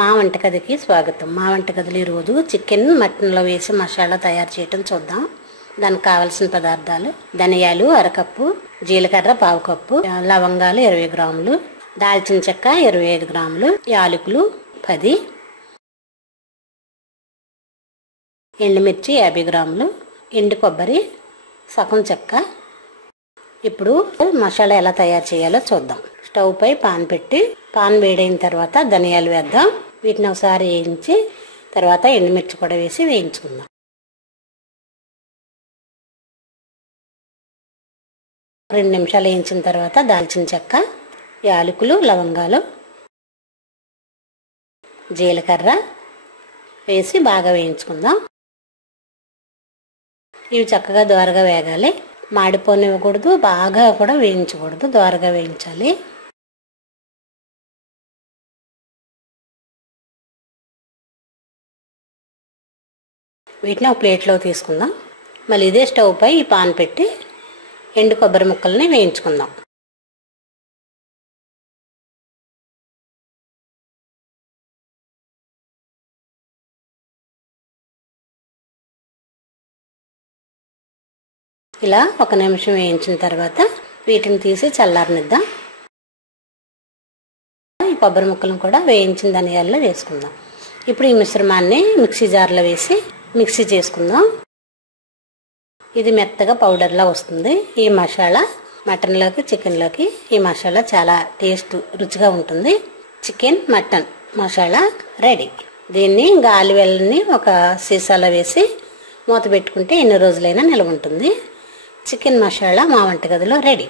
మా వంటగదికి స్వాగతం. మా వంటగదిలో ఈరోజు చికెన్ మటన్లో వేసి మసాలా తయారు చేయటం చూద్దాం. దానికి కావాల్సిన పదార్థాలు: ధనియాలు అరకప్పు, జీలకర్ర పావు కప్పు, లవంగాలు 20 గ్రాములు, దాల్చిన చెక్క 25 గ్రాములు, యాలకులు 10, ఎండుమిర్చి 50 గ్రాములు, ఎండు కొబ్బరి సగం చెక్క. ఇప్పుడు మసాలా ఎలా తయారు చేయాలో చూద్దాం. స్టవ్ పై పాన్ పెట్టి పాన్ వేడైన తర్వాత ధనియాలు వేద్దాం. వీటిని ఒకసారి వేయించి తర్వాత ఎండుమిర్చి కూడా వేసి వేయించుకుందాం. రెండు నిమిషాలు వేయించిన తర్వాత దాల్చిన చెక్క, యాలకులు, లవంగాలు, జీలకర్ర వేసి బాగా వేయించుకుందాం. ఇవి చక్కగా దోరగా వేగాలి. మాడిపోనివ్వకూడదు, బాగా కూడా వేయించకూడదు, దోరగా వేయించాలి. వీటిని ఒక ప్లేట్లో తీసుకుందాం. మళ్ళీ ఇదే స్టవ్ పై ఈ పాన్ పెట్టి ఎండు కొబ్బరి ముక్కల్ని వేయించుకుందాం. ఇలా 1 నిమిషం వేయించిన తర్వాత వీటిని తీసి చల్లారనిద్దాం. ఈ కొబ్బరి ముక్కలను కూడా వేయించిన ధనియాల్లో వేసుకుందాం. ఇప్పుడు ఈ మిశ్రమాన్ని మిక్సీ జార్లో వేసి మిక్సీ చేసుకుందాం. ఇది మెత్తగా పౌడర్లా వస్తుంది. ఈ మసాలా మటన్లోకి, చికెన్లోకి ఈ మసాలా చాలా రుచిగా ఉంటుంది. Chicken mutton masala ready. దీన్ని గాలి వెళ్ళని ఒక సీసాలో వేసి మూత పెట్టుకుంటే ఎన్ని రోజులైనా నిల్వ ఉంటుంది. చికెన్ మసాలా మా వంటగదిలో రెడీ.